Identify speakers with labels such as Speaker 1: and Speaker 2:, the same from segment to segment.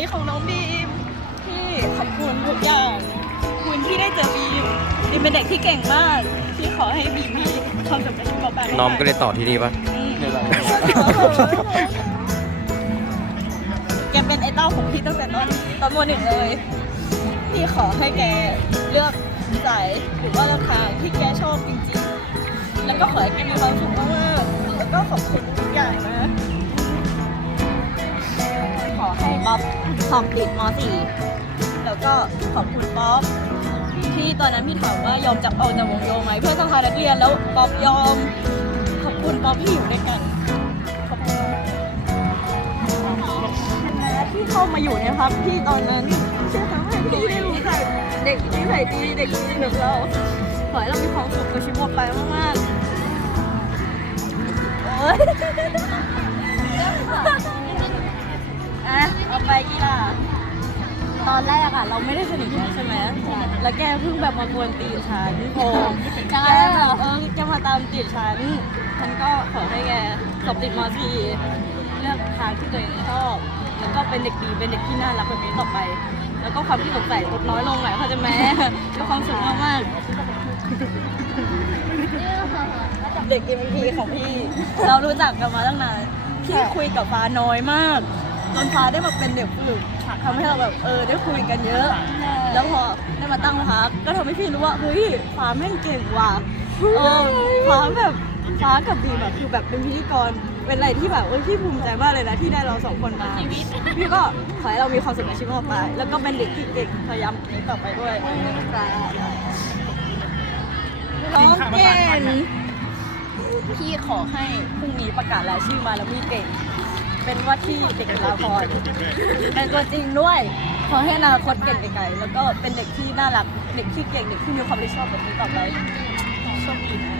Speaker 1: อันนี้ของน้องบีมที่ขอบคุณทุกอย่างคุณที่ได้เจอบีมบีมเป็นเด็กที่เก่งมากที่ขอให้บีมมีความสุขในชีวิตต่อไป
Speaker 2: น้อมก็เลยต่อที่นี่ปะ
Speaker 1: อืม แกเป็นไอ้เต้าของพี่ตั้งแต่ตอนตอนมหนึ่งเลย พี่ขอให้แกเลือกสายหรือว่าราคางที่แกชอบจริงๆ แล้วก็ขอให้แกมีความสุขมากๆแล้วก็ขอบคุณทุกอย่างนะ ขอให้ป๊อปสอบติดม .4 แล้วก็ขอบคุณป๊อปที่ตอนนั้นพี่ถามว่ายอมจับเอาจากวงโยไหมเพื่อสภานักเรียนแล้วป๊อปยอม ขอบคุณป๊อปที่อยู่ด้วยกันขอบคุณและที่เข้ามาอยู่เนี่ยครับที่ตอนนั้นเชื่อทำให้พี่ได้รู้จักเด็กนิสัยดีเด็กดีแบบเราขอให้เรามีความสุขกับชีวิตต่อไปมากๆโอ๊ย อะเอาไปกีฬาตอนแรกอะเราไม่ได้สนิทกันใช่ไหมแล้วแกเพิ่งแบบมากวนตีนฉันโผแกแบบเออแกมาตามติดฉันฉันก็ขอให้แกสอบติดม .4 เลือกทางที่ตัวเองชอบแล้วก็เป็นเด็กดีเป็นเด็กที่น่ารักแบบนี้ต่อไป แล้วก็ความที่สงสัยลดน้อยลงหน่อยเข้าใจไหมมีความสุขมากๆเด็กดีเป็นพีของพี่ เรารู้จักกันมาตั้งนานพี่คุยกับฟ้าน้อยมาก จนฟ้าได้มาเป็นเด็กฝึกทำให้เราแบบเออได้คุยกันเยอะ แล้วพอได้มาตั้งพักก็ทำให้พี่รู้ว่าเฮ้ยฟ้าแม่งเก่งว่ะเออฟ้าแบบฟ้ากับดีแบบคือแบบเป็นพิธีกรเป็นอะไรที่แบบเอ้ยพี่ภูมิใจมากเลยนะที่ได้เราสองคนมาพี่ก็ขอให้เรามีความสุขในชีวิตต่อไป แล้วก็เป็นเด็กที่เก่งพยายามนี้ต่อไปด้วยน้องเก่งพี่ขอให้พรุ่งนี้ประกาศรายชื่อมาแล้วพี่เก่ง เป็นว่าที่เด็กลาพรเป็นตัวจริงด้วย ขอให้อนาคตเก่งไกลๆแล้วก็เป็นเด็กที่น่ารัก เด็กที่เก่ง เด็กที่มีความรับผิดชอบแบบนี้ต่อไปโชคดีนะ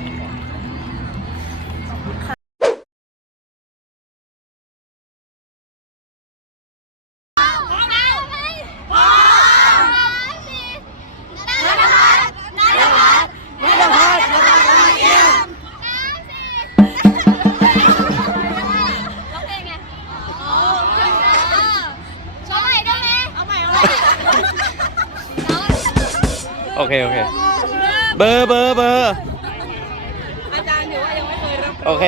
Speaker 2: เคโอเค เบอร์เบอร์เบอร์
Speaker 1: อาจารย์ถือว่ายังไม่เคยรับ
Speaker 2: โอเค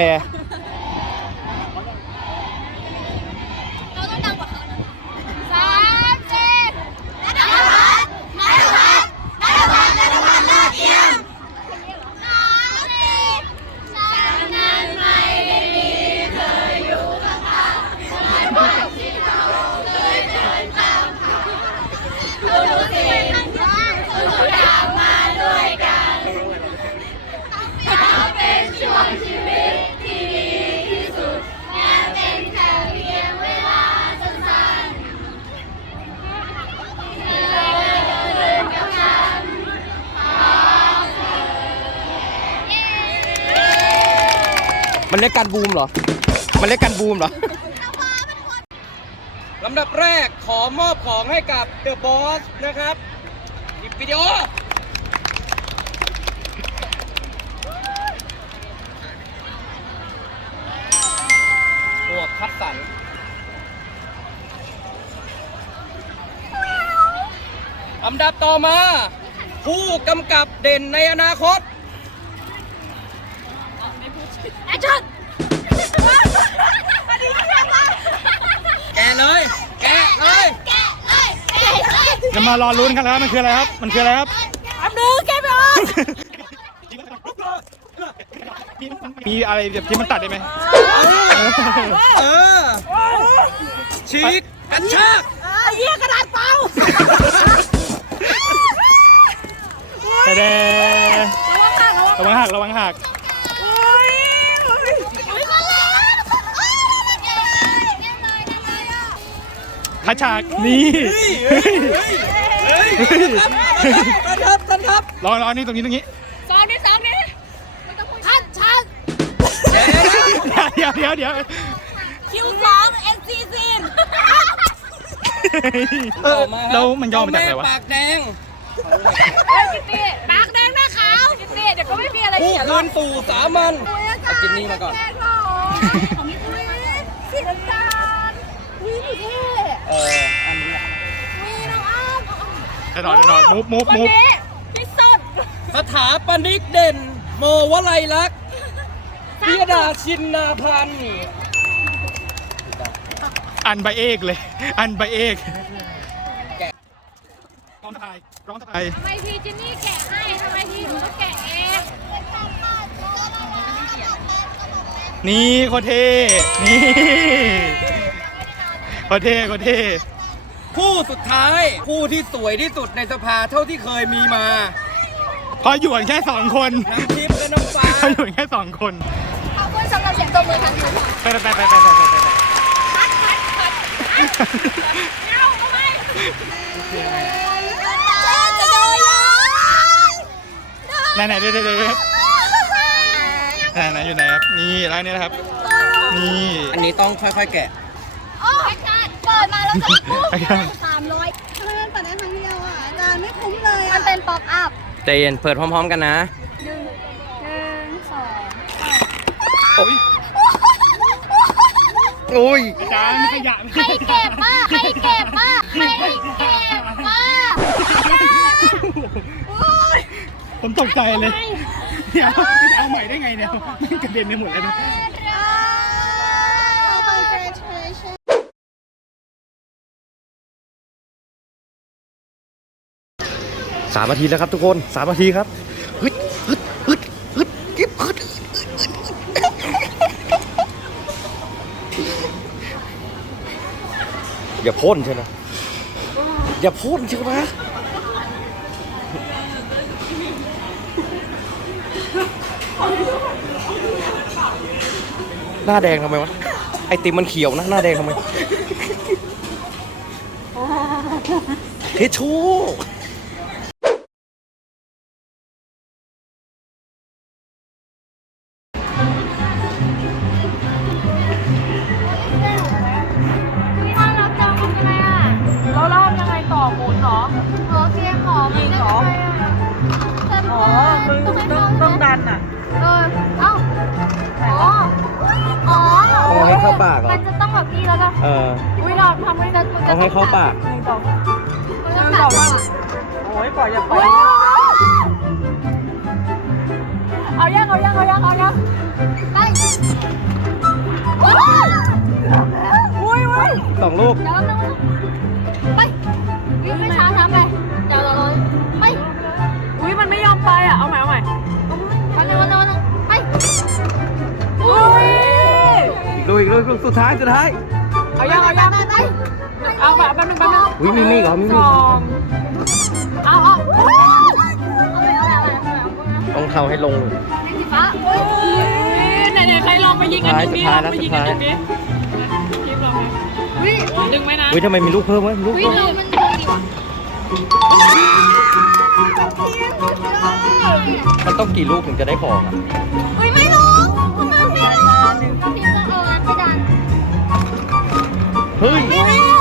Speaker 2: มันเรียกการบูมเหรอ มันเรียกการบูมเหรอลำดับแรกขอมอบของให้กับเดอะบอสนะครับหยิบวิดีโอหมวกคัดสรรลำดับต่อมา ผู้กำกับเด่นในอนาคต แกะเลย แกะเลย
Speaker 3: จะมารอลุ้นกันแล้วมันคืออะไรครับ มันคืออะไรครับมีอะไรแบบที่มันตัดได้ไหม
Speaker 2: เออฉีกกระชาก
Speaker 3: แต่แดระวังหักระวังหักทัชฉาก นี่
Speaker 2: เฮ้ยท่านครับท่านครับ
Speaker 3: ลองลองนี่ตรงนี้ตรงนี้
Speaker 1: สองนี้สองนี้ทัดชัน
Speaker 3: เดี๋ยวเดี๋ยวเดี๋ยว
Speaker 1: คิวสองเอ็นซีซีน
Speaker 3: เออแล้วมันย่อมาจากอะไรวะ
Speaker 2: เจ้แปากแดง
Speaker 1: เฮ้ยกิตตี้ปากแดงหน้าขาวกิตตี้เดี๋ยวก็ไม่มีอะไร
Speaker 2: ผู้
Speaker 1: เขียนหร
Speaker 2: คื
Speaker 1: อก
Speaker 2: นสู่สามัญเอากินนี่มาก่อน
Speaker 1: สีน้ำตาลอุ้ยดูเท่
Speaker 2: เอออัน
Speaker 3: แน่นอนแน่นอนมุฟมุฟ
Speaker 4: วัน
Speaker 3: มุฟ
Speaker 4: นี้ที่สุด
Speaker 5: สถาปนิกเด่น โมวลัยลักษณ์พิยดาชินนาพันธ์
Speaker 3: อันใบเอกเลย อันใบเอกร้องไทยร้องไทย
Speaker 6: ทำไมพี่จินนี่แกะให้ทำไมพี่หนูต้องแกะเอง
Speaker 3: นี่โคตรเท่นี่โคตรเท่โคตรเท่
Speaker 5: คู่สุดท้าย คู่ที่สวยที่สุดในสภาเท่าที่เคยมีมา
Speaker 3: เพออยู่กันแค่สองคน
Speaker 5: น้ำทิพย์และน้ำฟ้า
Speaker 3: เขาอยู่กันแค่สองคน
Speaker 6: ขอบคุณสำหรับเสียงตบมือทางทู
Speaker 3: ไปไปไปไปไปไปไปไปไหนไหนเดี๋ยวเดี๋ยวเดี๋ยวไหนไหนอยู่ไหนครับนี่ร้านนี้นะครับ นี่
Speaker 5: อันนี้ต้องค่อยๆแกะ
Speaker 6: โอ้ย เปิดมาแล้วจะปุ๊บ
Speaker 3: ไปกัน
Speaker 6: สามร้อย
Speaker 4: ทำไมมันปัดได้ครั้งเดียวอะอาจารย์ไม่คุ้มเลย
Speaker 6: มันเป็นป๊อปอัพ
Speaker 5: ใจเย็นเปิดพร้อม ๆ กันนะ
Speaker 6: หนึ่งหนึ่งสอง
Speaker 3: โอ้ย
Speaker 5: โอ้ย
Speaker 3: อาจารย์มีขยะ
Speaker 6: ใครเก็บมาใครเก็บมาใครเก็บมา
Speaker 3: ผมตกใจเลยเดี๋ยวจะเอาใหม่ได้ไงเนี่ยมันกระเด็นไปหมดเลยนะ
Speaker 5: สามนาทีแล้วครับทุกคนสามนาทีครับฮึดฮึดฮึดฮึดกิบฮึดอย่าพ่นใช่ไหมอย่าพ่นใช่ไหมหน้าแดงทำไมวะ ไอติมมันเขียวนะ หน้าแดงทำไมทิชชู่
Speaker 6: เอ
Speaker 4: อ อุ้ยเรา
Speaker 6: ทำไม่ได้มันจะ
Speaker 5: ต้องให้เข้าปาก
Speaker 4: หนึ่งสอง
Speaker 6: มันจะตัดอะ
Speaker 4: โอ้ยปล่อยอย่าปล่อยเอายังเอายังเอายังเอายัง
Speaker 6: ไป
Speaker 4: อุ้ยอุ้ย
Speaker 5: สองลูก
Speaker 6: เดี๋ยวเราไปวิ่งไม่ช้าช้าไปเดี๋ยวเราไป
Speaker 4: อุ้ยมันไม่ยอมไปอะ เอาใหม่เอาใหม่
Speaker 6: วันนึงวันนึงวันนึงไป
Speaker 4: อุ้ย
Speaker 5: อีกลูกอีกลูกลูกสุดท้ายสุดท้าย
Speaker 4: เอายังเอายัง
Speaker 6: ไปไป
Speaker 4: เอาแบบแป๊บนึงแป๊บนึง
Speaker 5: อุ้ยมีมีอีกเหรอมีมี
Speaker 4: ส
Speaker 5: อีก
Speaker 4: องเอาเอา
Speaker 6: เอาไปเอาไปเอาไปเอาไป
Speaker 5: ต้องเท้าให้ลง
Speaker 6: สีฟ้า
Speaker 4: ไหนไหนใครลองไปยิงอันนึงดิ
Speaker 5: สุดท้าย
Speaker 4: ลองไปยิงอันนึงดิคลิปลองไหม
Speaker 6: วิ
Speaker 4: ดึงไหมนะ
Speaker 5: อุ้ยทำไมมีลูกเพิ่มวะมีลูก
Speaker 6: วิ
Speaker 5: เพิ่ม
Speaker 6: เรามันดีว่ะ
Speaker 5: มันต้องกี่ลูกถึงจะได้ของอะ
Speaker 6: อุ้ย 可以。